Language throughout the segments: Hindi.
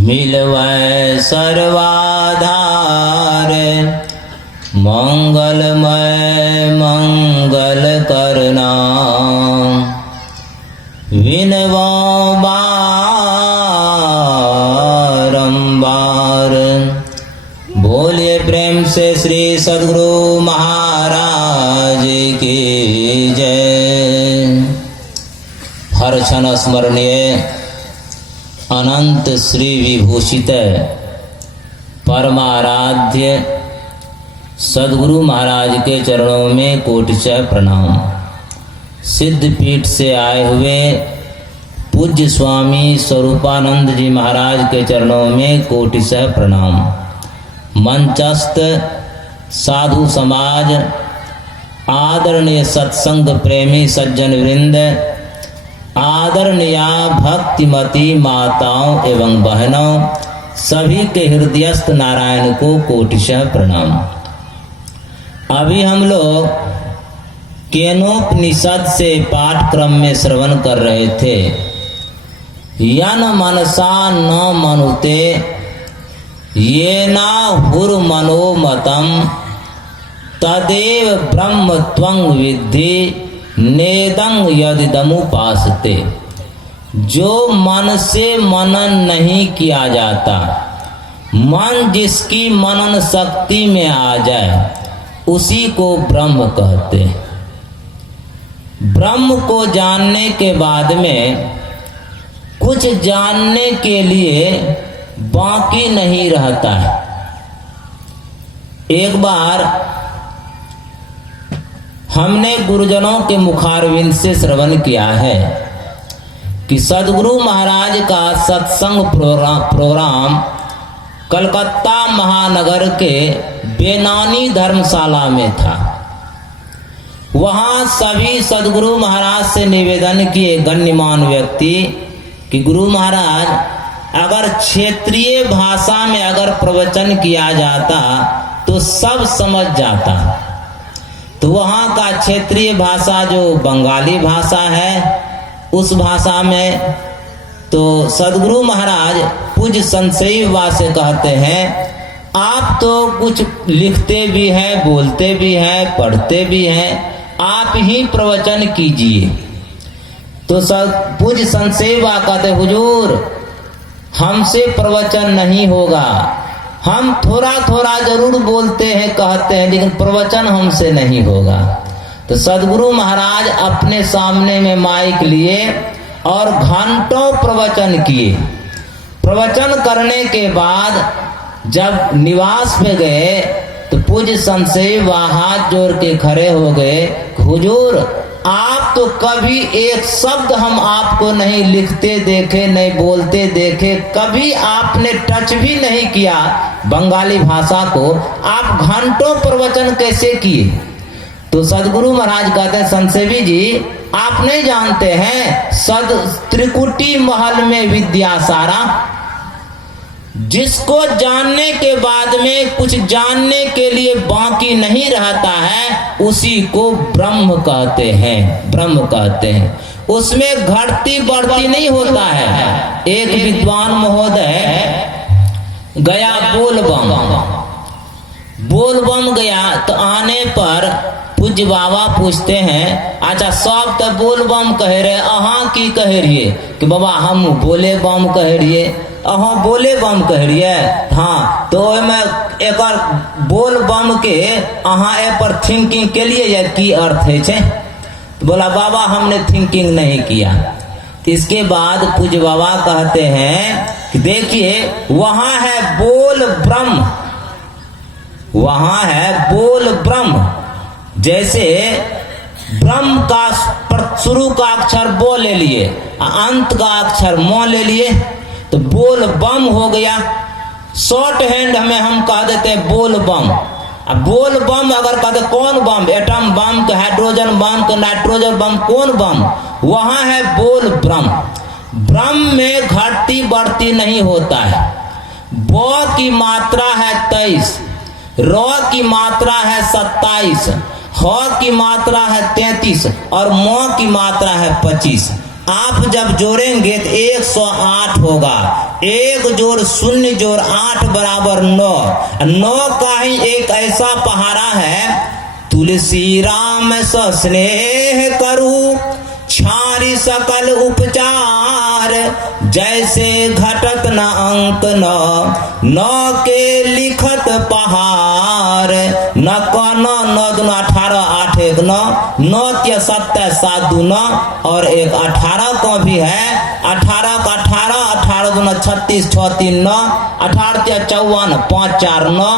मिलवै सर्वाधार मंगलमय मंगल करना विनवो बारंबार। बोलिए प्रेम से श्री सद्गुरु महाराज की जय। हर क्षण स्मरणीय अनंत श्री विभूषित परमाराध्य सद्गुरु महाराज के चरणों में कोटिशः प्रणाम। सिद्धपीठ से आए हुए पूज्य स्वामी स्वरूपानंद जी महाराज के चरणों में कोटिशः प्रणाम। मंचस्थ साधु समाज, आदरणीय सत्संग प्रेमी सज्जन वृंद, आदरणीय भक्तिमती माताओं एवं बहनों, सभी के हृदयस्थ नारायण को कोटिशः प्रणाम। अभी हम लोग केनोपनिषद से पाठक्रम में श्रवण कर रहे थे। यन मनसा न मनुते येना हुर मनोमतम तदेव ब्रह्म त्वं विद्धि नेदं यदिदमुपासते। जो मन से मनन नहीं किया जाता, मन जिसकी मनन शक्ति में आ जाए उसी को ब्रह्म कहते हैं। ब्रह्म को जानने के बाद में कुछ जानने के लिए बाकी नहीं रहता है। एक बार हमने गुरुजनों के मुखारविंद से श्रवण किया है कि सद्गुरु महाराज का सत्संग प्रोग्राम कलकत्ता महानगर के बेनानी धर्मशाला में था। वहां सभी सद्गुरु महाराज से निवेदन किए गण्यमान व्यक्ति कि गुरु महाराज अगर क्षेत्रीय भाषा में अगर प्रवचन किया जाता तो सब समझ जाता। तो वहाँ का क्षेत्रीय भाषा जो बंगाली भाषा है, उस भाषा में तो सद्गुरु महाराज पूज्य संशयवा से कहते हैं, आप तो कुछ लिखते भी हैं, बोलते भी हैं, पढ़ते भी हैं, आप ही प्रवचन कीजिए। तो पूज्य संशयवा कहते, हुजूर हमसे प्रवचन नहीं होगा, हम थोड़ा थोड़ा जरूर बोलते हैं, कहते हैं, लेकिन प्रवचन हमसे नहीं होगा। तो सद्गुरु महाराज अपने सामने में माइक लिए और घंटों प्रवचन किए। प्रवचन करने के बाद जब निवास पे गए तो पूज्य संशय हाथ जोड़ के खड़े हो गए, हुजूर आप तो कभी एक शब्द हम आपको नहीं लिखते देखे, नहीं बोलते देखे, कभी आपने टच भी नहीं किया बंगाली भाषा को, आप घंटों प्रवचन कैसे किए? तो सद्गुरु महाराज कहते हैं, संसेवी जी आप नहीं जानते हैं, सद त्रिकुटी महल में विद्या सारा। जिसको जानने के बाद में कुछ जानने के लिए बाकी नहीं रहता है उसी को ब्रह्म कहते हैं, ब्रह्म कहते हैं। उसमें घटती बढ़ती नहीं होता है। एक विद्वान महोदय गया बोलबम गया तो आने पर पूज्य बाबा पूछते हैं, अच्छा सब तो बोलबम कह रहे, अहाँ की कह रहिए? कि बाबा हम बोले बम कह रहिए। अहाँ बोले बम कह रहिए? हाँ। तो में एक बोल बम के अहाँ ए पर थिंकिंग के लिए या की अर्थ है छे? तो बोला बाबा हमने थिंकिंग नहीं किया। इसके बाद पूज्य बाबा कहते हैं कि देखिए वहां है बोल ब्रह्म, वहां है बोल ब्रह्म। जैसे ब्रह्म का शुरू का अक्षर बो ले लिए, अंत का अक्षर मो ले लिए, तो बोल बम हो गया। शॉर्ट हैंड में हम कह देते बोल बम। अब बोल बम अगर कहते कौन बम? एटम बम के, हाइड्रोजन बम के, नाइट्रोजन बम, कौन बम? वहां है बोल ब्रह्म। ब्रह्म में घटती बढ़ती नहीं होता है। ब की मात्रा है 23, र की मात्रा है 27, ह की मात्रा है 33 और म की मात्रा है 25। आप जब जोड़ेंगे तो 108 होगा। 1 जोड़ 0 जोड़ 8 बराबर 9। 9 का ही एक ऐसा पहाड़ा है, तुलसी राम स स्नेह करूं छारी सकल उपचार, जैसे घटत न अंक न के लिखत पहाड़। न क न 2 18 8 1 9 9 3 7 7 2 9 और एक 18 का भी है। 18 का 18 18 2 36 6 3 9 18 3 54 5 4 9।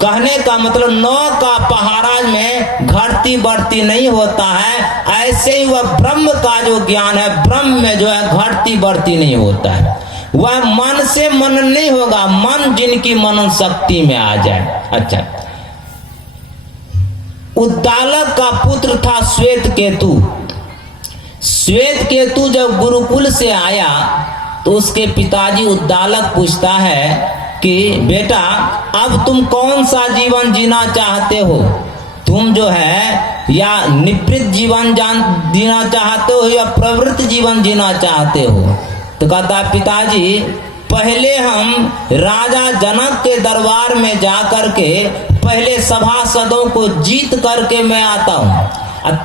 कहने का मतलब 9 का पहाड़ा में घटती बढ़ती नहीं होता है। ऐसे ही वह ब्रह्म का जो ज्ञान है, ब्रह्म में जो है घटती बढ़ती नहीं होता है। वह मन से मनन नहीं होगा, मन जिनकी मनन शक्ति में आ जाए। अच्छा, उद्दालक का पुत्र था श्वेत केतु। श्वेत केतु जब गुरुकुल से आया तो उसके पिताजी उद्दालक पूछता है कि बेटा अब तुम कौन सा जीवन जीना चाहते हो? तुम जो है या निवृत्त जीवन जीना चाहते हो या प्रवृत्त जीवन जीना चाहते हो? तो कहता पिताजी पहले हम राजा जनक के दरबार में जा करके पहले सभासदों को जीत करके मैं आता हूँ,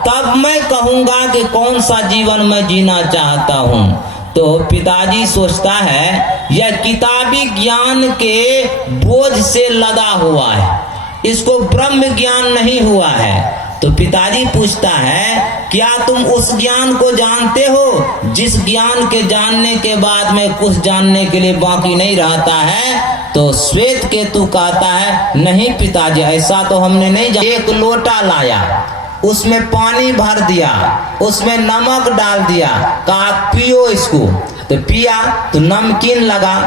तब मैं कहूँगा कि कौन सा जीवन मैं जीना चाहता हूँ। तो पिताजी सोचता है यह किताबी ज्ञान के बोझ से लदा हुआ है, इसको ब्रह्म ज्ञान नहीं हुआ है। तो पिताजी पूछता है क्या तुम उस ज्ञान को जानते हो जिस ज्ञान के जानने के बाद में कुछ जानने के लिए बाकी नहीं रहता है? तो श्वेत केतु कहता है नहीं पिताजी, ऐसा तो हमने नहीं जाना। एक लोटा लाया, उसमें पानी भर दिया, उसमें नमक डाल दिया, कहा पियो इसको। तो पिया तो नमकीन लगा।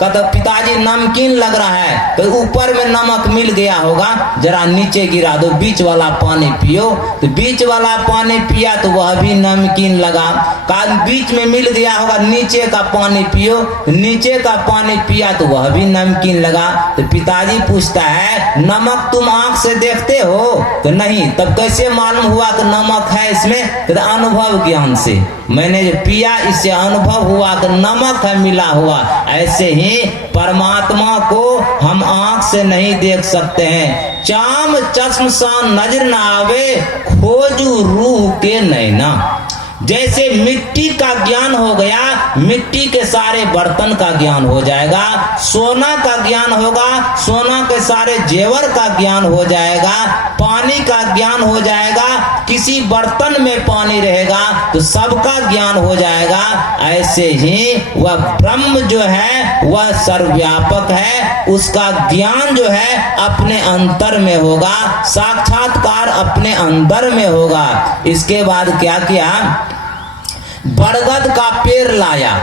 कहता पिताजी नमकीन लग रहा है, तो ऊपर में नमक मिल गया होगा, जरा नीचे गिरा दो, बीच वाला पानी पियो। तो बीच वाला पानी पिया तो वह भी नमकीन लगा। कहा बीच में मिल गया होगा, नीचे का पानी पियो। नीचे का पानी पिया तो वह भी नमकीन लगा। तो पिताजी पूछता है नमक तुम आंख से देखते हो? तो नहीं। तब कैसे मालूम हुआ कि नमक है इसमें? तो अनुभव ज्ञान से, मैंने जो पिया इससे अनुभव हुआ कि नमक है मिला हुआ। ऐसे ही परमात्मा को हम आंख से नहीं देख सकते हैं। चाम चश्म सा नजर न आवे, खोजू रूह के नैना। जैसे मिट्टी का ज्ञान हो गया, मिट्टी के सारे बर्तन का ज्ञान हो जाएगा। सोना का ज्ञान होगा, सोना के सारे जेवर का ज्ञान हो जाएगा। पानी का ज्ञान हो जाएगा, किसी बर्तन में पानी रहेगा तो सबका ज्ञान हो जाएगा। ऐसे ही वह ब्रह्म जो है वह सर्वव्यापक है, उसका ज्ञान जो है अपने अंतर में होगा, साक्षात्कार अपने अंदर में होगा। इसके बाद क्या किया, बरगद का पेड़ लाया,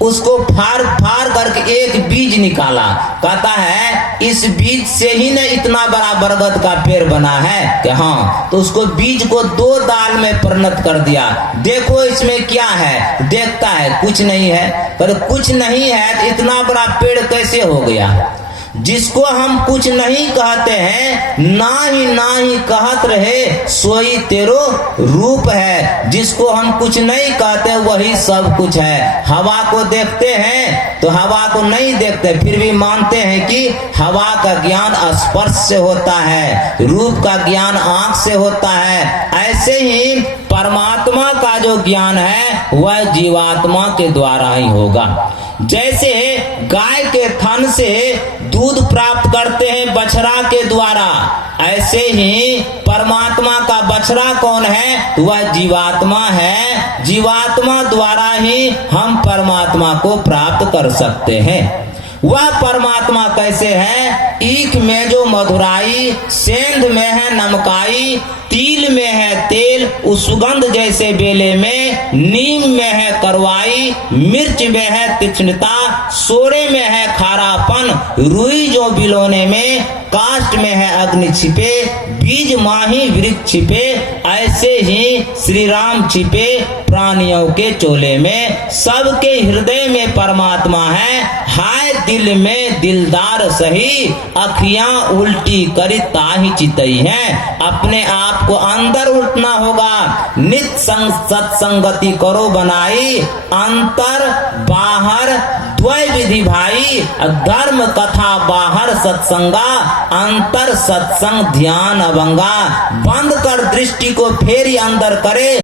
उसको फाड़ फाड़ करके एक बीज निकाला। कहता है इस बीज से ही न इतना बड़ा बरगद का पेड़ बना है कि हाँ। तो उसको बीज को 2 दाल में परिणत कर दिया। देखो इसमें क्या है? देखता है कुछ नहीं है। पर कुछ नहीं है तो इतना बड़ा पेड़ कैसे हो गया? जिसको हम कुछ नहीं कहते हैं, ना ही कहत रहे, सोई तेरो रूप है। जिसको हम कुछ नहीं कहते वही सब कुछ है। हवा को देखते हैं तो हवा को नहीं देखते, फिर भी मानते हैं कि हवा का ज्ञान स्पर्श से होता है, रूप का ज्ञान आंख से होता है। ऐसे ही परमात्मा का जो ज्ञान है वह जीवात्मा के द्वारा ही होगा। जैसे गाय के थन से दूध प्राप्त करते हैं बछड़ा के द्वारा, ऐसे ही परमात्मा का बछड़ा कौन है? वह जीवात्मा है। जीवात्मा द्वारा ही हम परमात्मा को प्राप्त कर सकते हैं। वह परमात्मा कैसे है? ईख में जो मधुराई, सेंध में है नमकाई, तिल में है तेल, उस सुगंध जैसे बेले में, नीम में है करवाई, मिर्च में है तीक्ष्णता, सोरे में है खारापन, रुई जो बिलोने में, काष्ठ में है अग्नि छिपे, बीज माही वृक्ष छिपे। ऐसे ही श्री राम छिपे प्राणियों के चोले में। सबके हृदय में परमात्मा है। हाय दिल में दिलदार सही, अखियां उल्टी करी ताही चितई है। अपने आप को अंदर उल्टना होगा, नित सत्संगति करो बनाई, अंतर बाहर द्वय विधि भाई, धर्म कथा बाहर सत्संगा, अंतर सत्संग ध्यान अभंगा। बंद कर दृष्टि को फेरी अंदर करे,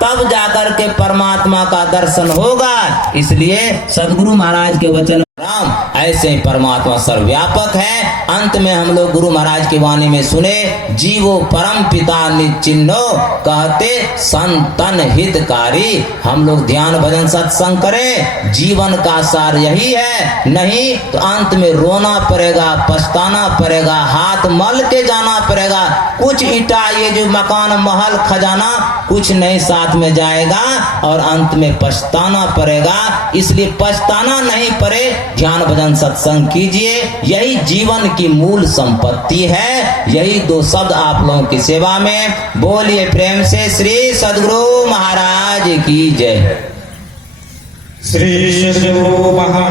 तब जाकर के परमात्मा का दर्शन होगा। इसलिए सदगुरु महाराज के वचन राम ऐसे ही परमात्मा सर्वव्यापक है। अंत में हम लोग गुरु महाराज की वाणी में सुने, जीवो परम पिता निश्चिन्नो, कहते संतन हितकारी। हम लोग ध्यान भजन सत्संग करें, जीवन का सार यही है। नहीं तो अंत में रोना पड़ेगा, पछताना पड़ेगा, हाथ मल के जाना पड़ेगा। कुछ ईटा ये जो मकान महल खजाना कुछ नहीं साथ में जाएगा और अंत में पछताना पड़ेगा। इसलिए पछताना नहीं पड़े, ध्यान भजन सत्संग कीजिए, यही जीवन की मूल संपत्ति है। यही दो शब्द आप लोगों की सेवा में बोलिए प्रेम से श्री सद्गुरु महाराज की जय। श्री सद्गुरु महाराज।